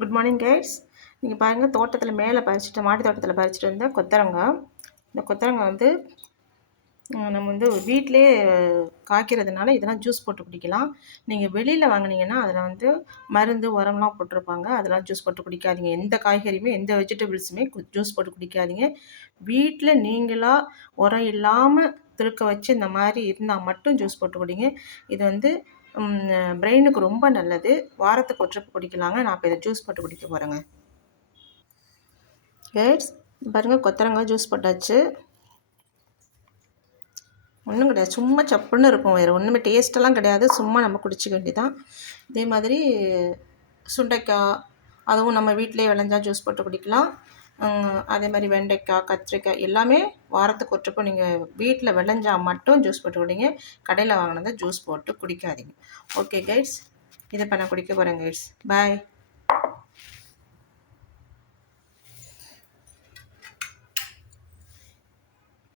Good morning guys. நீங்கள் பாருங்கள், தோட்டத்தில் மேலே பறிச்சுட்டு மாடி தோட்டத்தில் பறிச்சுட்டு வந்த கொத்தரங்காய். இந்த கொத்தரங்காய் வந்து நம்ம வந்து வீட்டிலே காய்க்கிறதுனால இதெல்லாம் ஜூஸ் போட்டு குடிக்கலாம். நீங்கள் வெளியில் வாங்கினீங்கன்னா அதில் வந்து மருந்து உரம்லாம் போட்டிருப்பாங்க. அதெல்லாம் ஜூஸ் போட்டு குடிக்காதீங்க. எந்த காய்கறியுமே எந்த வெஜிடபிள்ஸுமே ஜூஸ் போட்டு குடிக்காதீங்க. வீட்டில் நீங்களாக உரம் இல்லாமல் திருக்க வச்சு இந்த மாதிரி இருந்தால் மட்டும் ஜூஸ் போட்டு குடிங்க. இது வந்து பிரெயினுக்கு ரொம்ப நல்லது. வாரத்துக்கு ஒரு ட்ரிப் குடிக்கலாங்க. நான் இப்போ இதை ஜூஸ் போட்டு குடிக்க போகிறேங்க. கைஸ் பாருங்கள், கொத்தரங்காய் ஜூஸ் போட்டாச்சு. ஒன்றும் கிடையாது, சும்மா சப்புன்னு இருக்கும், வேறு ஒன்றுமே டேஸ்ட்டெல்லாம் கிடையாது. சும்மா நம்ம குடிச்சிக்க வேண்டியதான். இதே மாதிரி சுண்டைக்காய், அதுவும் நம்ம வீட்டிலே விளைஞ்சா ஜூஸ் போட்டு குடிக்கலாம். அதே மாதிரி வெண்டைக்காய், கத்திரிக்காய் எல்லாமே வாரத்துக்கு ஒரு ட்ரிப்பு நீங்கள் வீட்டில் விளைஞ்சால் மட்டும் ஜூஸ் போட்டு குடிங்க. கடையில் வாங்கினதை ஜூஸ் போட்டு குடிக்காதீங்க. ஓகே கைஸ், இதை இப்போ நான் குடிக்க போகிறேன் கைஸ். பாய்.